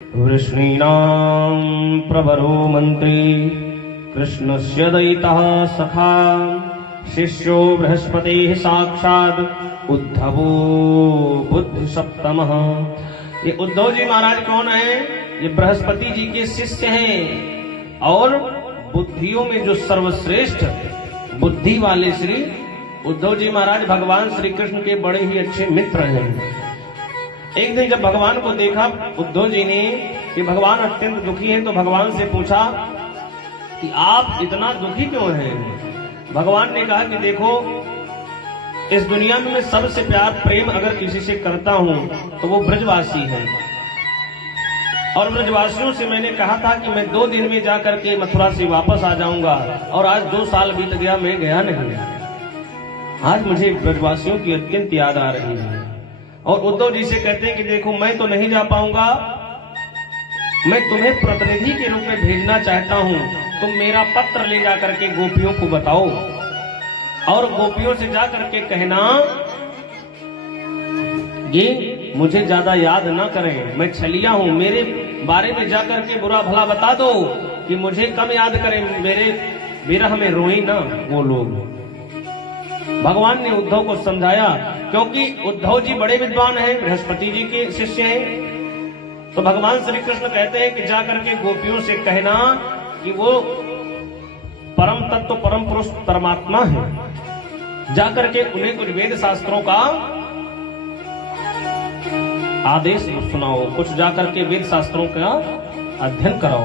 वृष्णीनां प्रवरो मन्त्री कृष्णस्य दयितः सखा शिष्यो बृहस्पतिः साक्षात् उद्धवो बुद्ध सप्तमः। ये उद्धव जी महाराज कौन है? ये बृहस्पति जी के शिष्य हैं और बुद्धियों में जो सर्वश्रेष्ठ बुद्धि वाले श्री उद्धव जी महाराज भगवान श्री कृष्ण के बड़े ही अच्छे मित्र हैं। एक दिन जब भगवान को देखा उद्धव जी ने कि भगवान अत्यंत दुखी हैं, तो भगवान से पूछा कि आप इतना दुखी क्यों हैं? भगवान ने कहा कि देखो, इस दुनिया में मैं सबसे प्यार प्रेम अगर किसी से करता हूं तो वो ब्रजवासी है। और ब्रजवासियों से मैंने कहा था कि मैं 2 दिन में जाकर के मथुरा से वापस आ जाऊंगा, और आज 2 साल बीत गया, मैं गया नहीं। आज मुझे ब्रजवासियों की अत्यंत याद आ रही है। और उद्धव जी से कहते हैं कि देखो, मैं तो नहीं जा पाऊंगा, मैं तुम्हें प्रतिनिधि के रूप में भेजना चाहता हूं। तुम मेरा पत्र ले जाकर के गोपियों को बताओ और गोपियों से जाकर के कहना कि मुझे ज्यादा याद ना करें, मैं छलिया हूं, मेरे बारे में जाकर के बुरा भला बता दो कि मुझे कम याद करें, मेरे विरह में रोई ना वो लोग। भगवान ने उद्धव को समझाया, क्योंकि उद्धव जी बड़े विद्वान हैं, बृहस्पति जी के शिष्य हैं। तो भगवान श्री कृष्ण कहते हैं कि जाकर के गोपियों से कहना कि वो परम तत्व परम पुरुष परमात्मा है। जाकर के उन्हें कुछ वेद शास्त्रों का आदेश सुनाओ, कुछ जाकर के वेद शास्त्रों का अध्ययन कराओ,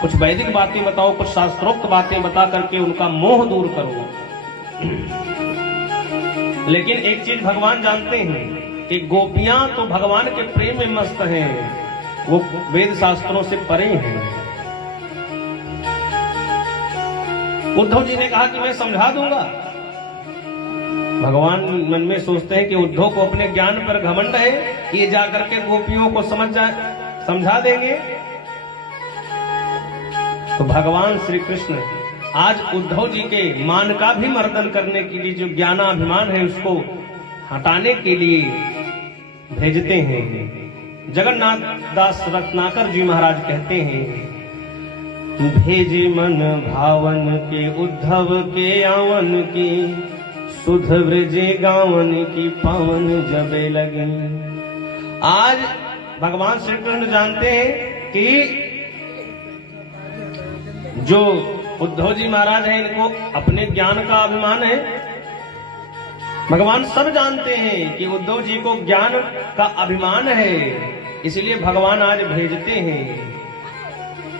कुछ वैदिक बातें बताओ, कुछ शास्त्रोक्त बातें बता करके उनका मोह दूर करो। लेकिन एक चीज भगवान जानते हैं कि गोपियां तो भगवान के प्रेम में मस्त हैं, वो वेद शास्त्रों से परे हैं। उद्धव जी ने कहा कि मैं समझा दूंगा। भगवान मन में सोचते हैं कि उद्धव को अपने ज्ञान पर घमंड है कि ये जाकर के गोपियों को समझा देंगे। तो भगवान श्री कृष्ण आज उद्धव जी के मान का भी मर्दन करने के लिए, जो ज्ञानाभिमान है उसको हटाने के लिए भेजते हैं। जगन्नाथ दास रत्नाकर जी महाराज कहते हैं, भेज मन भावन के उद्धव के आवन की, सुध ब्रजे गावन की पावन जबे लगे। आज भगवान श्री कृष्ण जानते हैं कि जो उद्धव जी महाराज हैं, इनको अपने ज्ञान का अभिमान है। भगवान सब जानते हैं कि उद्धव जी को ज्ञान का अभिमान है, इसलिए भगवान आज भेजते हैं।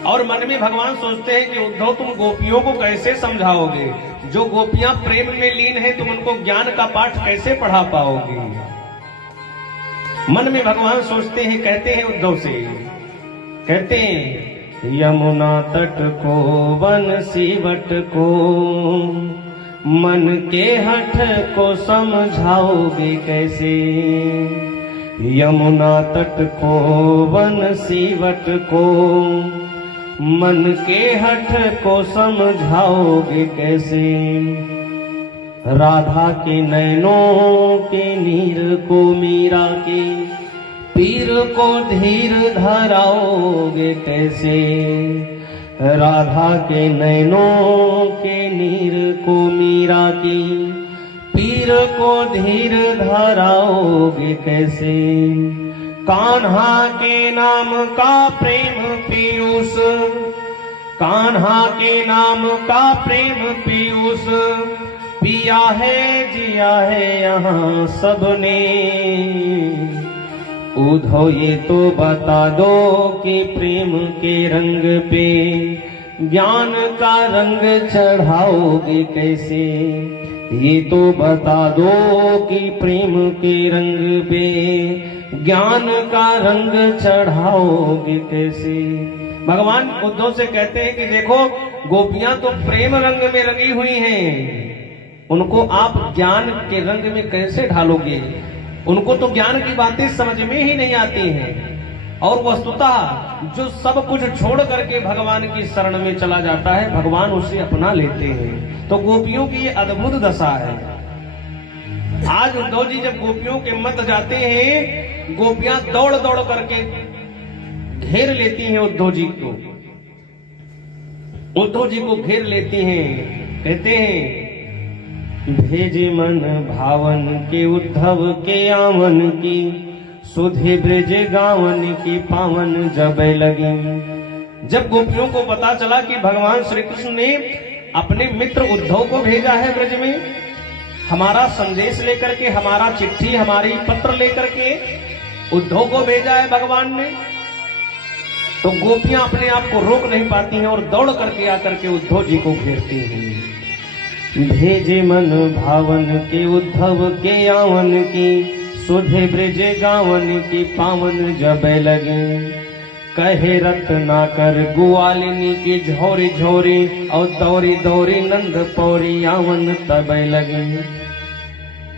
और मन में भगवान सोचते हैं कि उद्धव, तुम गोपियों को कैसे समझाओगे? जो गोपियां प्रेम में लीन है, तुम उनको ज्ञान का पाठ कैसे पढ़ा पाओगे? मन में भगवान सोचते हैं, कहते हैं उद्धव से, कहते हैं, यमुना तट को वन सीवट को, मन के हठ को समझाओगे कैसे? यमुना तट को वन सीवट को, मन के हठ को समझाओगे कैसे? राधा के नैनों के नीर को मीरा के पीर को धीर धराओगे कैसे? राधा के नैनों के नीर को मीरा की पीर को धीर धराओगे कैसे? कान्हा के नाम का प्रेम पीयूष, कान्हा के नाम का प्रेम पीयूष, पिया है जिया है यहाँ सबने। उद्धव ये तो बता दो कि प्रेम के रंग पे ज्ञान का रंग चढ़ाओगे कैसे? ये तो बता दो कि प्रेम के रंग पे ज्ञान का रंग चढ़ाओगे कैसे? भगवान उद्धव से कहते हैं कि देखो, गोपियां तो प्रेम रंग में रंगी हुई हैं, उनको आप ज्ञान के रंग में कैसे ढालोगे? उनको तो ज्ञान की बातें समझ में ही नहीं आती हैं। और वस्तुतः जो सब कुछ छोड़ करके भगवान की शरण में चला जाता है, भगवान उसे अपना लेते हैं। तो गोपियों की ये अद्भुत दशा है। आज उद्धव जी जब गोपियों के मत जाते हैं, गोपियां दौड़ दौड़ करके घेर लेती हैं उद्धव जी को। उद्धव जी को घेर लेती हैं, कहते हैं भेजे मन भावन के उद्धव के आवन की, सुधे ब्रज गावन की पावन जब लगी। जब गोपियों को पता चला कि भगवान श्री कृष्ण ने अपने मित्र उद्धव को भेजा है ब्रज में, हमारा संदेश लेकर के, हमारा चिट्ठी, हमारी पत्र लेकर के उद्धव को भेजा है भगवान ने, तो गोपियां अपने आप को रोक नहीं पाती हैं और दौड़ करके आकर के उद्धव जी को घेरती हैं। भेजे मन भावन के उद्धव के आवन की, सुधे ब्रज गावन की पावन जब लगे। कहे रत्नाकर गुआलिनी की झोरी झोरी, और दौरी दौरी नंद पौरी आवन तब लगे।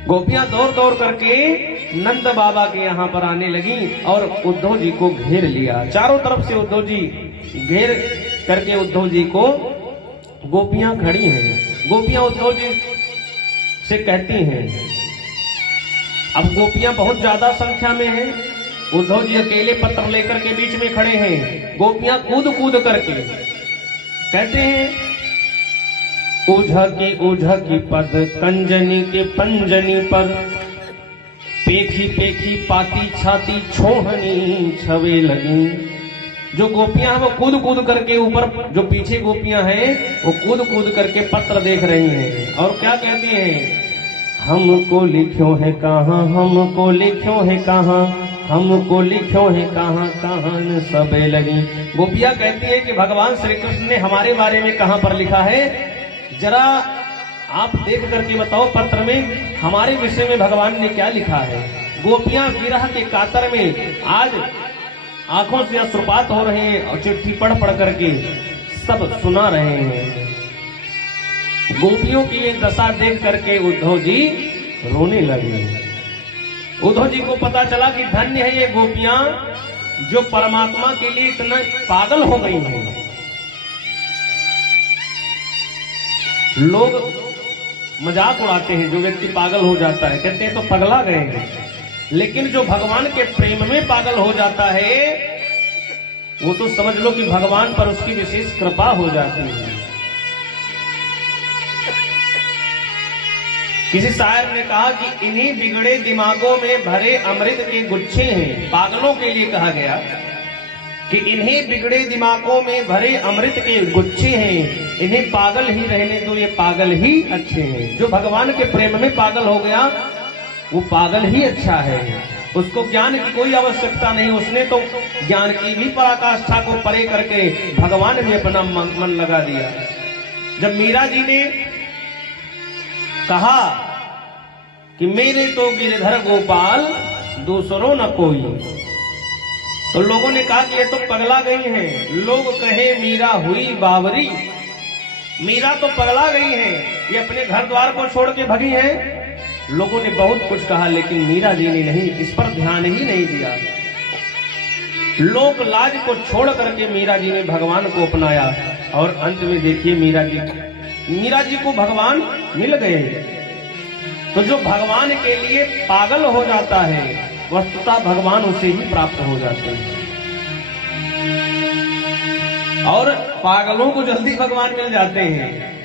गोपियां दौड़ दौड़ करके नंद बाबा के यहाँ पर आने लगी और उद्धव जी को घेर लिया। चारों तरफ से उद्धव जी घेर करके उद्धव जी को गोपियां खड़ी हैं। गोपियां उद्धव जी से कहती हैं, अब गोपियां बहुत ज्यादा संख्या में हैं, उद्धव जी अकेले पत्र लेकर के बीच में खड़े हैं। गोपियां कूद कूद करके कहते हैं, उझ की पद कंजनी के पंजनी पर, पेखी पेखी पाती छाती छोहनी छवे लगी। जो गोपियां हैं वो कूद कूद करके ऊपर, जो पीछे गोपियां हैं वो कूद कूद करके पत्र देख रही हैं और क्या कहती हैं, हमको लिखो है कहाँ, हमको लिखो है कहाँ, हमको लिखो है कहाँ, कहाँ न सबे लगी। गोपियां कहती है कि भगवान श्री कृष्ण ने हमारे बारे में कहाँ पर लिखा है, जरा आप देख करके बताओ पत्र में हमारे विषय में भगवान ने क्या लिखा है। गोपियां विरह के कातर में आज आंखों से अश्रुपात हो रहे हैं और चिट्ठी पढ़ पढ़ करके सब सुना रहे हैं। गोपियों की ये दशा देख करके उद्धव जी रोने लगे। उद्धव जी को पता चला कि धन्य है ये गोपियां जो परमात्मा के लिए इतना पागल हो गई हैं। लोग मजाक उड़ाते हैं, जो व्यक्ति पागल हो जाता है कहते हैं तो पगला गए हैं, लेकिन जो भगवान के प्रेम में पागल हो जाता है वो तो समझ लो कि भगवान पर उसकी विशेष कृपा हो जाती है। किसी शायर ने कहा कि इन्हीं बिगड़े दिमागों में भरे अमृत के गुच्छे हैं। पागलों के लिए कहा गया कि इन्हीं बिगड़े दिमागों में भरे अमृत के गुच्छे हैं, इन्हें पागल ही रहने दो, ये पागल ही अच्छे हैं। जो भगवान के प्रेम में पागल हो गया वो पागल ही अच्छा है, उसको ज्ञान की कोई आवश्यकता नहीं। उसने तो ज्ञान की भी पराकाष्ठा को परे करके भगवान में अपना मन लगा दिया। जब मीरा जी ने कहा कि मेरे तो गिरधर गोपाल दूसरों न कोई, तो लोगों ने कहा कि ये तो पगला गई हैं। लोग कहे मीरा हुई बावरी, मीरा तो पगला गई है, ये अपने घर द्वार को छोड़ के भगी है। लोगों ने बहुत कुछ कहा लेकिन मीरा जी ने नहीं, इस पर ध्यान ही नहीं दिया। लोक लाज को छोड़ करके मीरा जी ने भगवान को अपनाया और अंत में देखिए मीरा जी को भगवान मिल गए। तो जो भगवान के लिए पागल हो जाता है वस्तुतः भगवान उसे ही प्राप्त हो जाते हैं, और पागलों को जल्दी भगवान मिल जाते हैं।